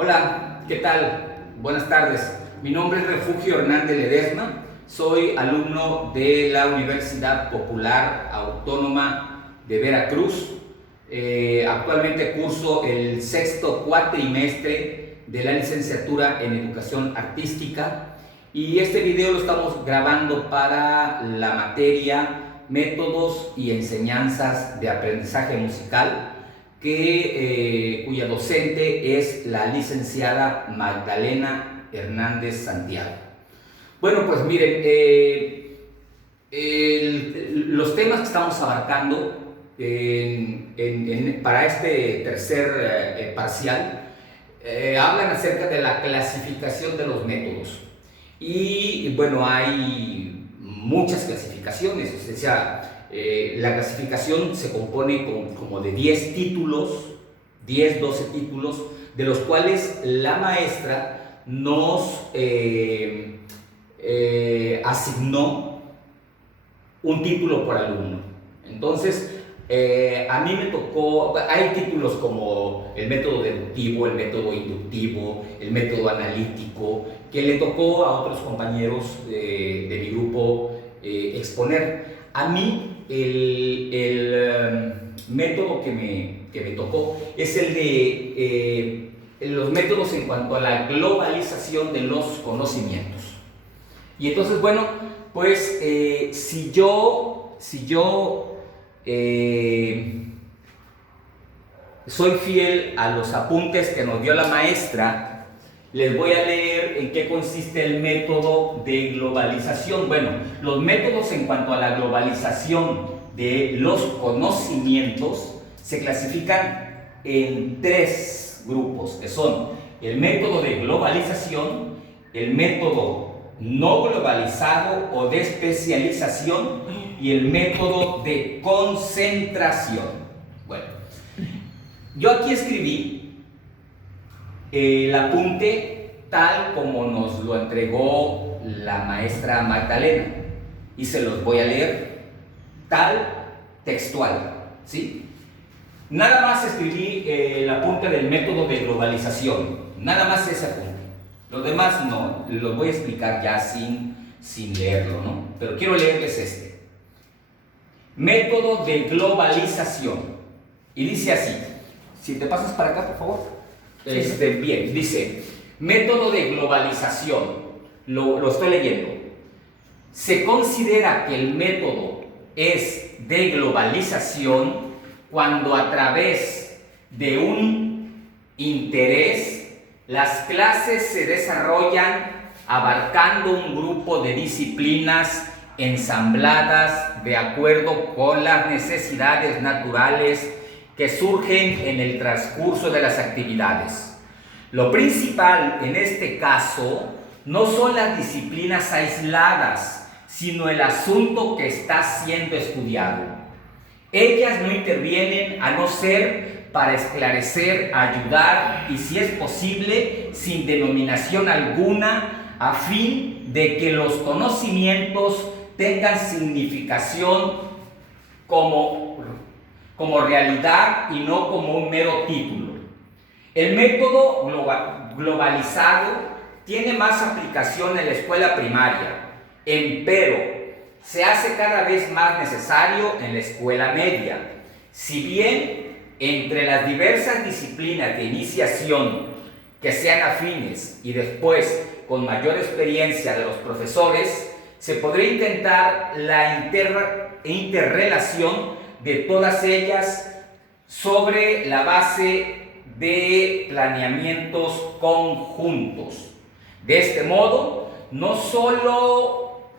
Hola, ¿qué tal? Buenas tardes. Mi nombre es Refugio Hernández Ledesma. Soy alumno de la Universidad Popular Autónoma de Veracruz. Actualmente curso el sexto cuatrimestre de la licenciatura en Educación Artística y este video lo estamos grabando para la materia Métodos y Enseñanzas de Aprendizaje Musical, cuya docente es la licenciada Magdalena Hernández Santiago. Bueno, pues miren, los temas que estamos abarcando para este tercer parcial hablan acerca de la clasificación de los métodos. Y bueno, hay muchas clasificaciones, o sea, la clasificación se compone como de 10 títulos, 10, 12 títulos, de los cuales la maestra nos asignó un título por alumno. Entonces, a mí me tocó, hay títulos como el método deductivo, el método inductivo, el método analítico, que le tocó a otros compañeros de mi grupo exponer. A mí el método que me tocó es el de los métodos en cuanto a la globalización de los conocimientos. Y entonces, bueno, pues si yo soy fiel a los apuntes que nos dio la maestra, les voy a leer en qué consiste el método de globalización. Bueno, los métodos en cuanto a la globalización de los conocimientos se clasifican en 3 grupos, que son el método de globalización, el método no globalizado o de especialización y el método de concentración. Bueno, yo aquí escribí el apunte tal como nos lo entregó la maestra Magdalena y se los voy a leer tal textual, ¿sí? Nada más escribí el apunte del método de globalización, nada más ese apunte. Los demás no, los voy a explicar ya sin leerlo, ¿no? Pero quiero leerles este. Método de globalización. Y dice así, si te pasas para acá, por favor. Bien, dice, método de globalización, lo estoy leyendo. Se considera que el método es de globalización cuando a través de un interés las clases se desarrollan abarcando un grupo de disciplinas ensambladas de acuerdo con las necesidades naturales que surgen en el transcurso de las actividades. Lo principal en este caso no son las disciplinas aisladas, sino el asunto que está siendo estudiado. Ellas no intervienen a no ser para esclarecer, ayudar y, si es posible, sin denominación alguna, a fin de que los conocimientos tengan significación como realidad y no como un mero título. El método globalizado tiene más aplicación en la escuela primaria, empero se hace cada vez más necesario en la escuela media. Si bien entre las diversas disciplinas de iniciación que sean afines y después con mayor experiencia de los profesores, se podría intentar la interrelación de todas ellas sobre la base de planeamientos conjuntos. De este modo, no solo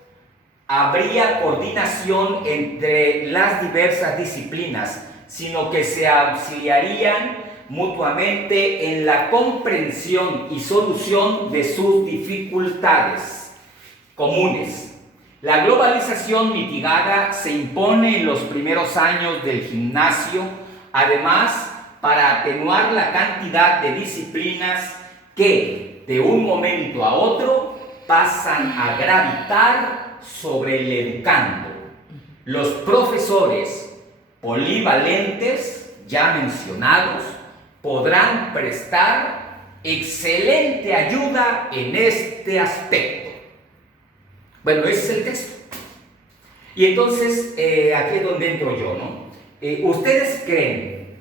habría coordinación entre las diversas disciplinas, sino que se auxiliarían mutuamente en la comprensión y solución de sus dificultades comunes. La globalización mitigada se impone en los primeros años del gimnasio, además para atenuar la cantidad de disciplinas que de un momento a otro pasan a gravitar sobre el educando. Los profesores polivalentes ya mencionados podrán prestar excelente ayuda en este aspecto. Bueno, ese es el texto. Y entonces, aquí es donde entro yo, ¿no? ¿Ustedes creen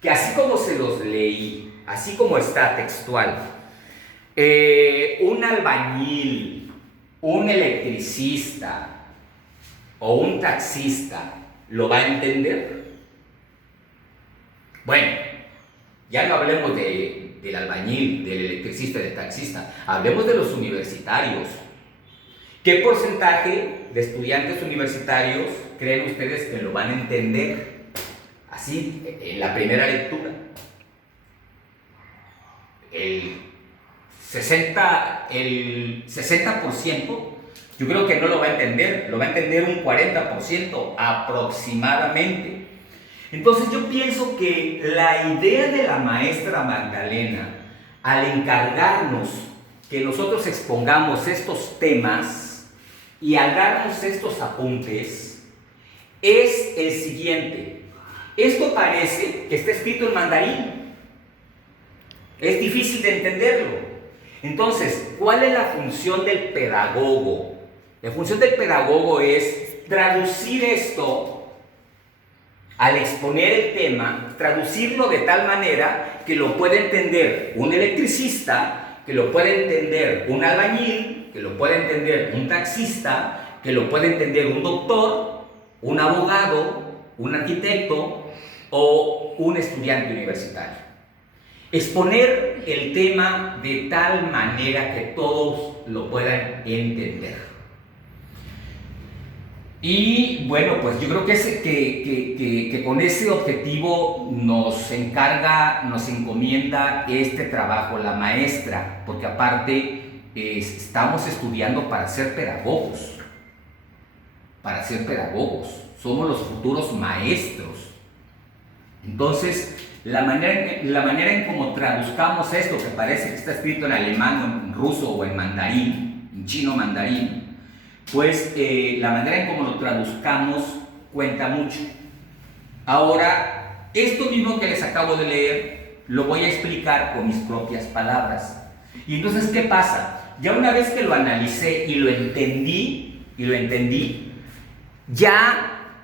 que así como se los leí, así como está textual, un albañil, un electricista o un taxista lo va a entender? Bueno, ya no hablemos del albañil, del electricista, del taxista, hablemos de los universitarios. ¿Qué porcentaje de estudiantes universitarios creen ustedes que lo van a entender así en la primera lectura? El 60%, yo creo que no lo va a entender, lo va a entender un 40% aproximadamente. Entonces yo pienso que la idea de la maestra Magdalena, al encargarnos que nosotros expongamos estos temas y al darnos estos apuntes, es el siguiente. Esto parece que está escrito en mandarín. Es difícil de entenderlo. Entonces, ¿cuál es la función del pedagogo? La función del pedagogo es traducir esto, al exponer el tema, traducirlo de tal manera que lo pueda entender un electricista, que lo pueda entender un albañil, que lo pueda entender un taxista, que lo pueda entender un doctor, un abogado, un arquitecto o un estudiante universitario. Exponer el tema de tal manera que todos lo puedan entender. Y bueno, pues yo creo que con ese objetivo nos encomienda este trabajo la maestra, porque aparte estamos estudiando para ser pedagogos, somos los futuros maestros. Entonces, la manera en cómo traduzcamos esto, que parece que está escrito en alemán, en ruso o en mandarín, en chino mandarín, pues la manera en cómo lo traduzcamos cuenta mucho. Ahora, esto mismo que les acabo de leer, lo voy a explicar con mis propias palabras. Y entonces, ¿qué pasa? Ya una vez que lo analicé y lo entendí, ya,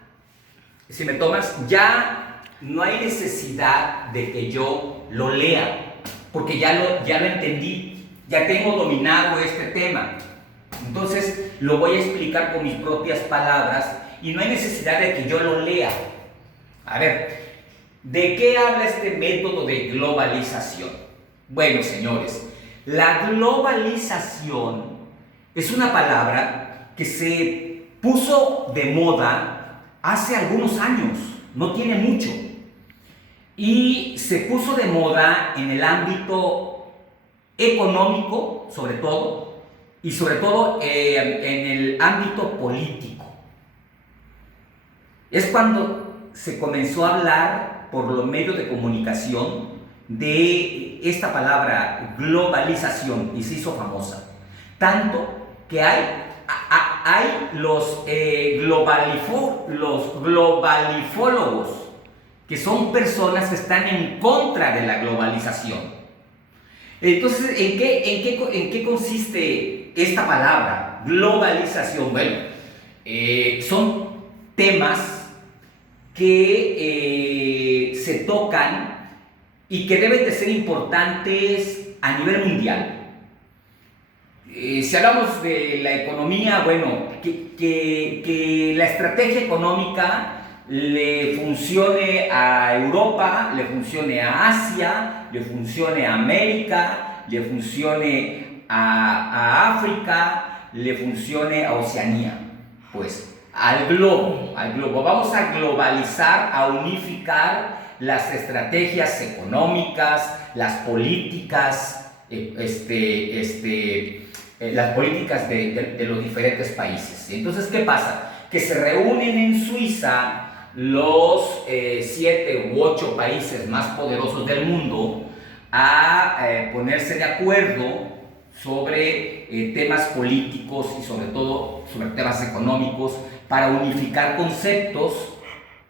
si me tomas, ya no hay necesidad de que yo lo lea, porque ya lo entendí, ya tengo dominado este tema. Entonces lo voy a explicar con mis propias palabras y no hay necesidad de que yo lo lea. A ver, ¿de qué habla este método de globalización? Bueno, señores, la globalización es una palabra que se puso de moda hace algunos años, no tiene mucho, y se puso de moda en el ámbito económico, sobre todo, y sobre todo en el ámbito político. Es cuando se comenzó a hablar por los medios de comunicación de esta palabra globalización y se hizo famosa. Tanto que hay los globalifólogos, que son personas que están en contra de la globalización. Entonces, ¿en qué consiste esta palabra, globalización? Bueno, son temas que se tocan y que deben de ser importantes a nivel mundial. Si hablamos de la economía, bueno, que la estrategia económica le funcione a Europa, le funcione a Asia, le funcione a América, le funcione a África, le funcione a Oceanía, pues al globo. Vamos a globalizar, a unificar las estrategias económicas, las políticas, las políticas de los diferentes países. Entonces, ¿qué pasa? Que se reúnen en Suiza los 7 u 8 países más poderosos del mundo a ponerse de acuerdo sobre temas políticos y sobre todo sobre temas económicos para unificar conceptos,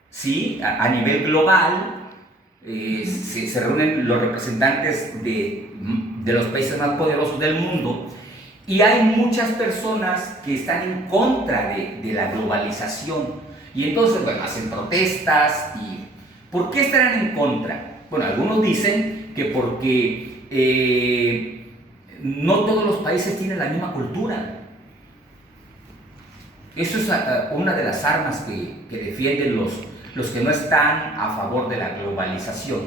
¿sí? a nivel global se reúnen los representantes de los países más poderosos del mundo, y hay muchas personas que están en contra de la globalización, y entonces, bueno, hacen protestas. ¿Y por qué estarán en contra? Bueno, algunos dicen que porque no todos los países tienen la misma cultura. Eso es una de las armas que defienden los que no están a favor de la globalización.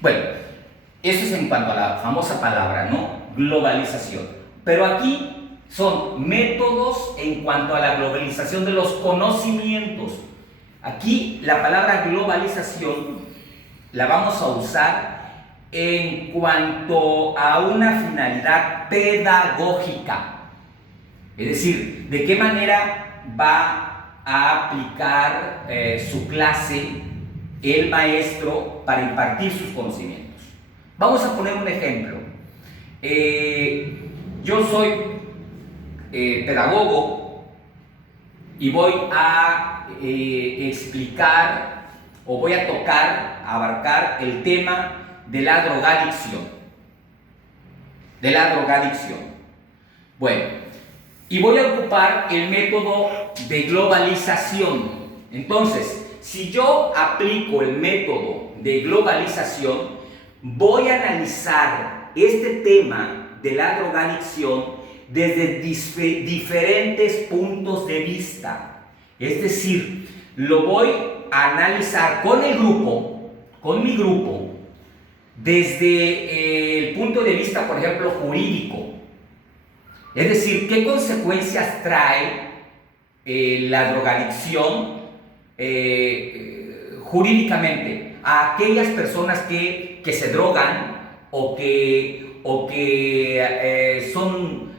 Bueno, eso es en cuanto a la famosa palabra, ¿no? Globalización. Pero aquí son métodos en cuanto a la globalización de los conocimientos. Aquí la palabra globalización la vamos a usar en cuanto a una finalidad pedagógica. Es decir, de qué manera va a aplicar su clase el maestro para impartir sus conocimientos. Vamos a poner un ejemplo. Yo soy pedagogo y voy a explicar o voy a tocar, abarcar el tema de la drogadicción. Bueno, y voy a ocupar el método de globalización. Entonces, si yo aplico el método de globalización, voy a analizar este tema de la drogadicción desde diferentes puntos de vista. Es decir, lo voy a analizar con mi grupo, desde el punto de vista, por ejemplo, jurídico. Es decir, ¿qué consecuencias trae la drogadicción jurídicamente a aquellas personas que se drogan o que son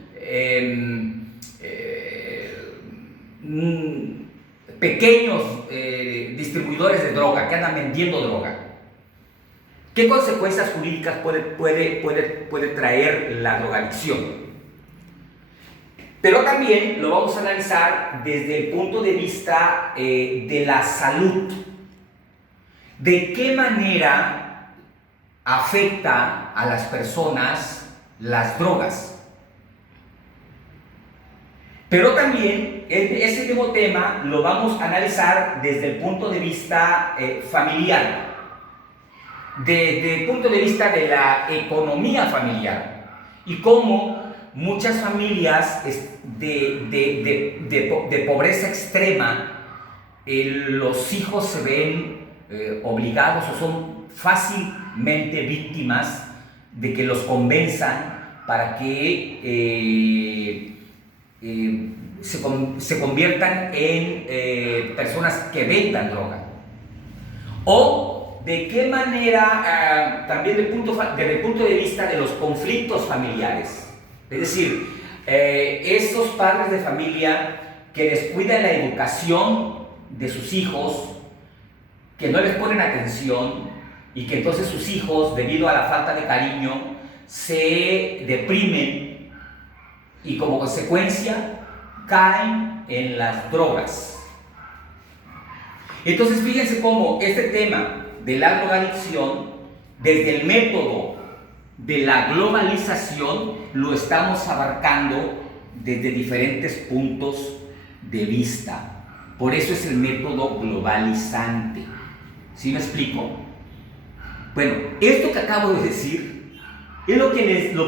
pequeños distribuidores de droga, que andan vendiendo droga? ¿Qué consecuencias jurídicas puede traer la drogadicción? Pero también lo vamos a analizar desde el punto de vista de la salud. ¿De qué manera afecta a las personas las drogas? Pero también ese mismo tema lo vamos a analizar desde el punto de vista familiar, desde el punto de vista de la economía familiar, y cómo muchas familias de pobreza extrema, los hijos se ven obligados o son fácilmente víctimas de que los convenzan para que se conviertan en personas que vendan droga. O de qué manera, también desde el punto de vista de los conflictos familiares. Es decir, esos padres de familia que descuidan la educación de sus hijos, que no les ponen atención, y que entonces sus hijos, debido a la falta de cariño, se deprimen y como consecuencia caen en las drogas. Entonces fíjense cómo este tema de la drogadicción, desde el método de la globalización, lo estamos abarcando desde diferentes puntos de vista. Por eso es el método globalizante. ¿Sí me explico? Bueno, esto que acabo de decir es lo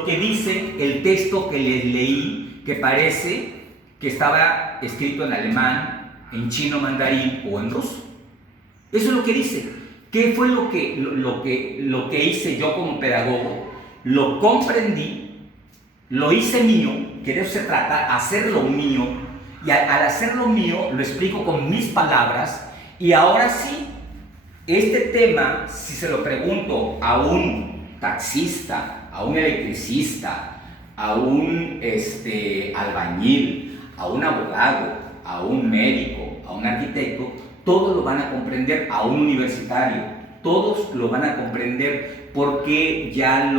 que dice el texto que les leí, que parece que estaba escrito en alemán, en chino mandarín o en ruso. Eso es lo que dice. ¿Qué fue lo que hice yo como pedagogo? Lo comprendí, lo hice mío, que de eso se trata, hacerlo mío, y al hacerlo mío lo explico con mis palabras, y ahora sí, este tema, si se lo pregunto a un taxista, a un electricista, a un albañil, a un abogado, a un médico, a un arquitecto, todos lo van a comprender, a un universitario, todos lo van a comprender, porque ya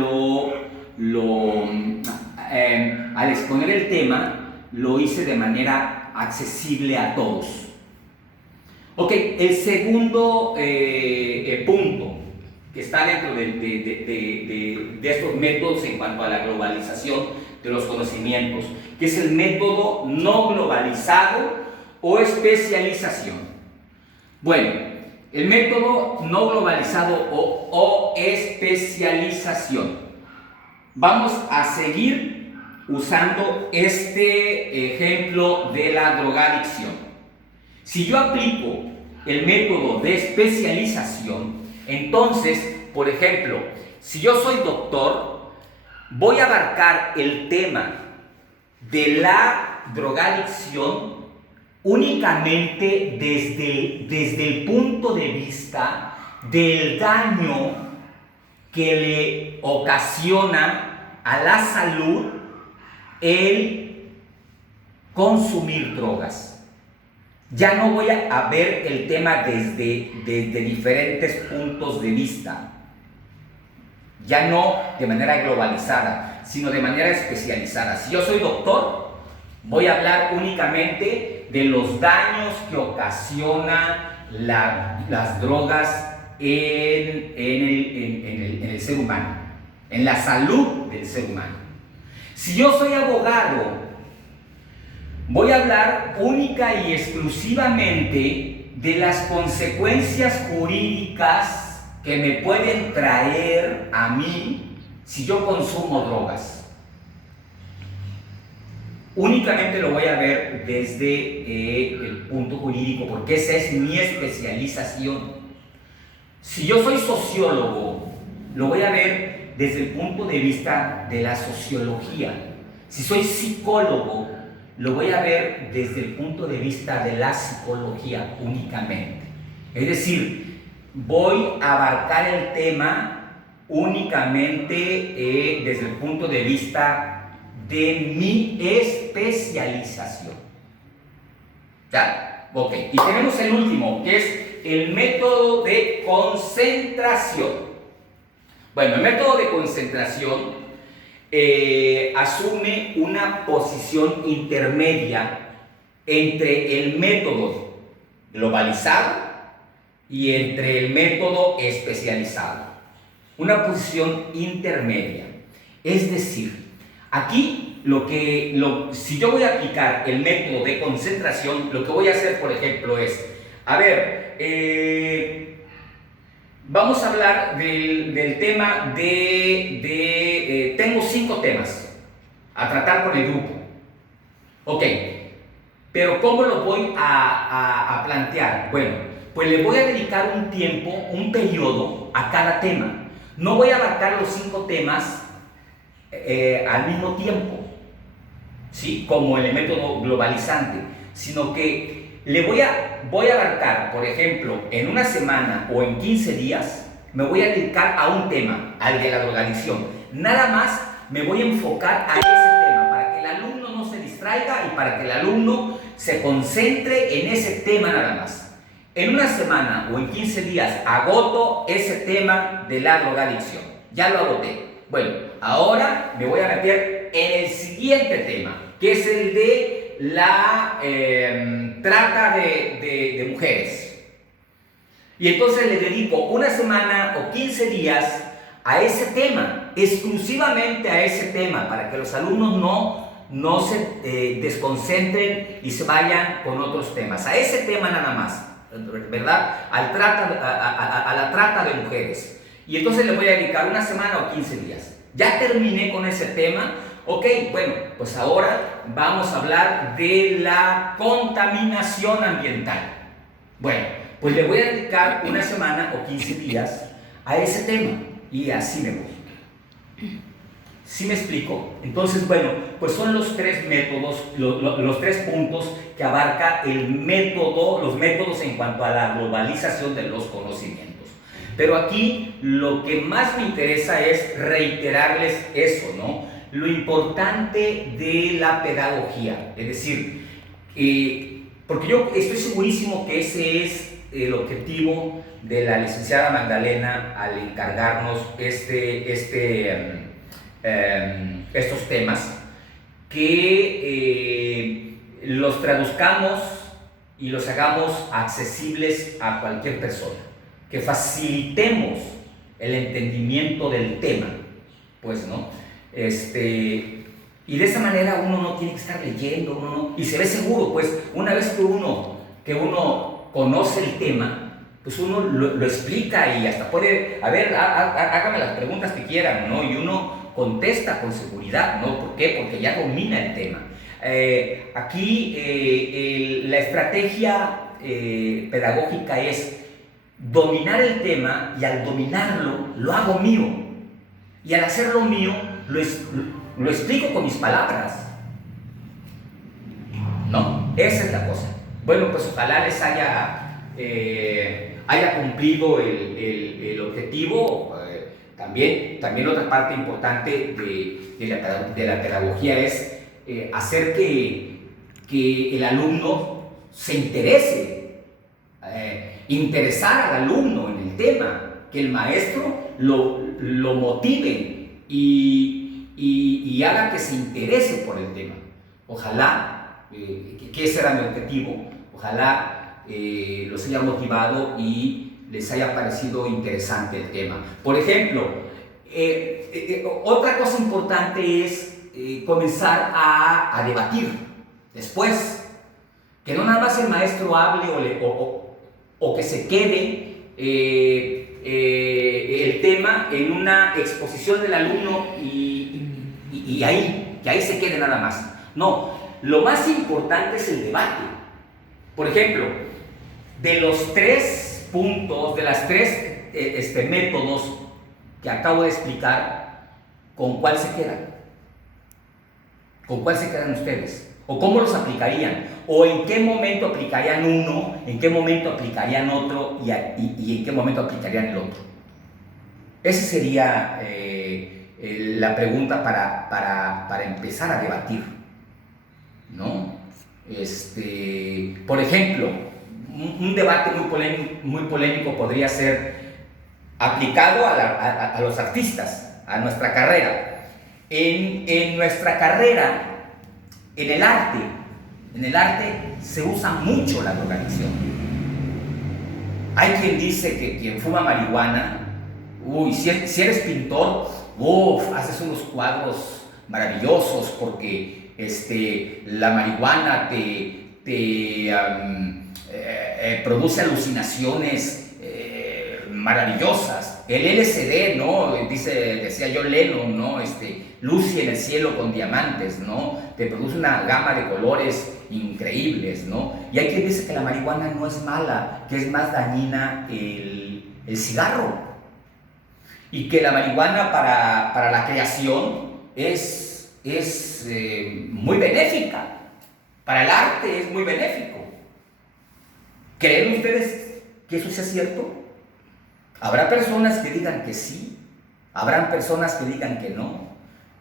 al exponer el tema, lo hice de manera accesible a todos. Ok, el segundo punto que está dentro de estos métodos en cuanto a la globalización de los conocimientos, que es el método no globalizado o especialización. Bueno, el método no globalizado o especialización. Vamos a seguir usando este ejemplo de la drogadicción. Si yo aplico el método de especialización, entonces, por ejemplo, si yo soy doctor, voy a abarcar el tema de la drogadicción únicamente desde el punto de vista del daño que le ocasiona a la salud el consumir drogas. Ya no voy a ver el tema desde diferentes puntos de vista, ya no de manera globalizada, sino de manera especializada. Si yo soy doctor, voy a hablar únicamente de los daños que ocasiona las drogas en el ser humano, en la salud del ser humano. Si yo soy abogado, voy a hablar única y exclusivamente de las consecuencias jurídicas que me pueden traer a mí si yo consumo drogas. Únicamente lo voy a ver desde el punto jurídico, porque esa es mi especialización. Si yo soy sociólogo, lo voy a ver desde el punto de vista de la sociología. Si soy psicólogo, lo voy a ver desde el punto de vista de la psicología únicamente. Es decir, voy a abarcar el tema únicamente desde el punto de vista de mi especialización. ¿Ya? Ok. Y tenemos el último, que es el método de concentración. Bueno, el método de concentración asume una posición intermedia entre el método globalizado y entre el método especializado. Una posición intermedia. Es decir, aquí si yo voy a aplicar el método de concentración, lo que voy a hacer, por ejemplo, es, vamos a hablar del tema tengo 5 temas a tratar con el grupo. Ok, pero ¿cómo lo voy a plantear? Bueno, pues le voy a dedicar un tiempo, un periodo a cada tema. No voy a abarcar los 5 temas al mismo tiempo, ¿sí? Como en el método globalizante, sino que voy a abarcar, por ejemplo, en una semana o en 15 días, me voy a dedicar a un tema, al de la drogadicción. Nada más me voy a enfocar a ese tema, para que el alumno no se distraiga y para que el alumno se concentre en ese tema nada más. En una semana o en 15 días agoto ese tema de la drogadicción. Ya lo agoté. Bueno, ahora me voy a meter en el siguiente tema, que es el de la trata de mujeres. Y entonces le dedico una semana o 15 días a ese tema, exclusivamente a ese tema, para que los alumnos no se desconcentren y se vayan con otros temas. A ese tema nada más, ¿verdad? A la trata de mujeres. Y entonces le voy a dedicar una semana o 15 días. Ya terminé con ese tema. Ok, bueno, pues ahora vamos a hablar de la contaminación ambiental. Bueno, pues le voy a dedicar una semana o 15 días a ese tema y así me voy. ¿Sí me explico? Entonces, bueno, pues son los 3 métodos, los 3 puntos que abarca los métodos en cuanto a la globalización de los conocimientos. Pero aquí lo que más me interesa es reiterarles eso, ¿no? Lo importante de la pedagogía, es decir, porque yo estoy segurísimo que ese es el objetivo de la licenciada Magdalena al encargarnos estos temas, que los traduzcamos y los hagamos accesibles a cualquier persona, que facilitemos el entendimiento del tema, pues, ¿no? Y de esa manera uno no tiene que estar leyendo, y se ve seguro, pues, una vez que uno conoce el tema, pues uno lo explica y hasta puede, a ver, hágame las preguntas que quieran, ¿no? Y uno contesta con seguridad, ¿no? ¿Por qué? Porque ya domina el tema. Aquí la estrategia pedagógica es dominar el tema, y al dominarlo lo hago mío, y al hacerlo mío lo explico con mis palabras, ¿no? Esa es la cosa. Bueno, pues ojalá les haya cumplido el objetivo. También otra parte importante de la pedagogía es hacer que el alumno se interese, interesar al alumno en el tema, que el maestro lo motive y haga que se interese por el tema. Ojalá, que ese era mi objetivo, ojalá los haya motivado y les haya parecido interesante el tema. Por ejemplo, otra cosa importante es comenzar a debatir después, que no nada más el maestro hable o que se quede el tema en una exposición del alumno y ahí se quede nada más. No, lo más importante es el debate. Por ejemplo, de los 3 puntos, de las 3 métodos que acabo de explicar, ¿con cuál se quedan? ¿Con cuál se quedan ustedes? ¿O cómo los aplicarían? ¿O en qué momento aplicarían uno, en qué momento aplicarían otro y en qué momento aplicarían el otro? Esa sería la pregunta para empezar a debatir, ¿no? Por ejemplo, un debate muy polémico podría ser aplicado a los artistas, a nuestra carrera. En nuestra carrera, en el arte se usa mucho la drogadicción. Hay quien dice que quien fuma marihuana, si eres pintor, haces unos cuadros maravillosos porque la marihuana te produce alucinaciones maravillosas. El LSD, ¿no? Decía John Lennon, ¿no? Luce en el cielo con diamantes, ¿no? Te produce una gama de colores increíbles, ¿no? Y hay quien dice que la marihuana no es mala, que es más dañina el cigarro. Y que la marihuana para la creación es muy benéfica. Para el arte es muy benéfico. ¿Creen ustedes que eso sea cierto? Habrá personas que digan que sí, habrán personas que digan que no,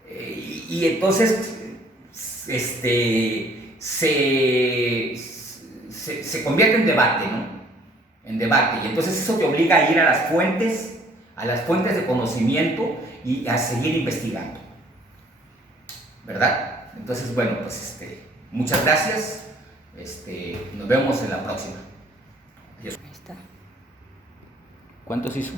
y entonces se convierte en debate, ¿no? En debate, y entonces eso te obliga a ir a las fuentes de conocimiento y a seguir investigando, ¿verdad? Entonces, bueno, pues muchas gracias, nos vemos en la próxima. Adiós. Ahí está. ¿Cuántos hizo?